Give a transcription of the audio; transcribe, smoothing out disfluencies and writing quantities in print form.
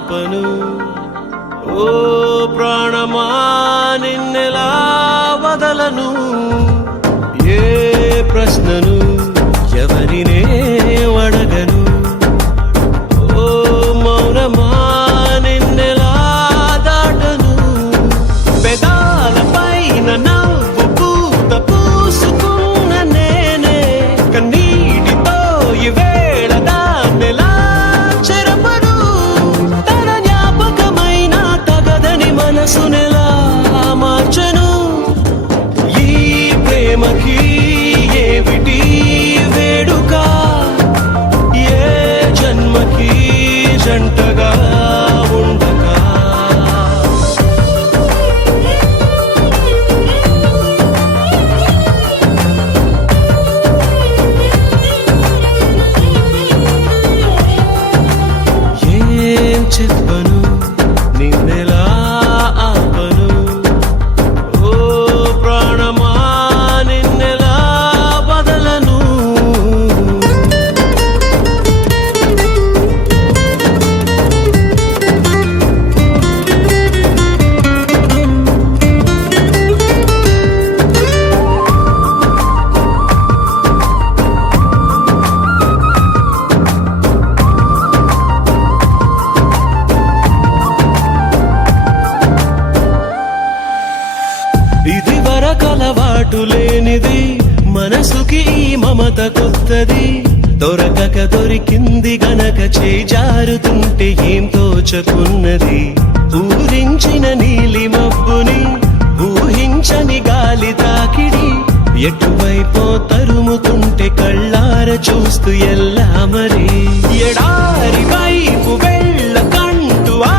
ఆపను ఓ ప్రాణమా నిన్నెలా వదలను ఏ ప్రశ్నను ఎవరినే అడగను ఓ మౌనమా నిన్నెలా దాటను పెదాలపైన నవ్వు పూత పూసుకున్న నేనే కన్నీటితో ఈవేళ దాన్నెలా చెరపను తన జ్ఞాపకమైన తగదని మనసునెలా మార్చను ఈ ప్రేమకి ఏమిటి వేడుక ఏ జన్మకి జంటగా ఉండక ఏం చెప్పను నిన్నెలా ఆపను ఓ ప్రాణమా నిన్నెలా బదలను ఇది వరకలవాటు లేనిది మనసుకి ఈ మమత కొత్తది దొరకక దొరికింది గనక చేజారుతుంటే ఏం తోచకున్నది ఊరించిన నీలి మబ్బుని ఊహించని గాలి తాకిడి ఎటువైపో తరుముతుంటే కళ్ళార చూస్తూ ఎల్లా మరి ఎడారి వైపు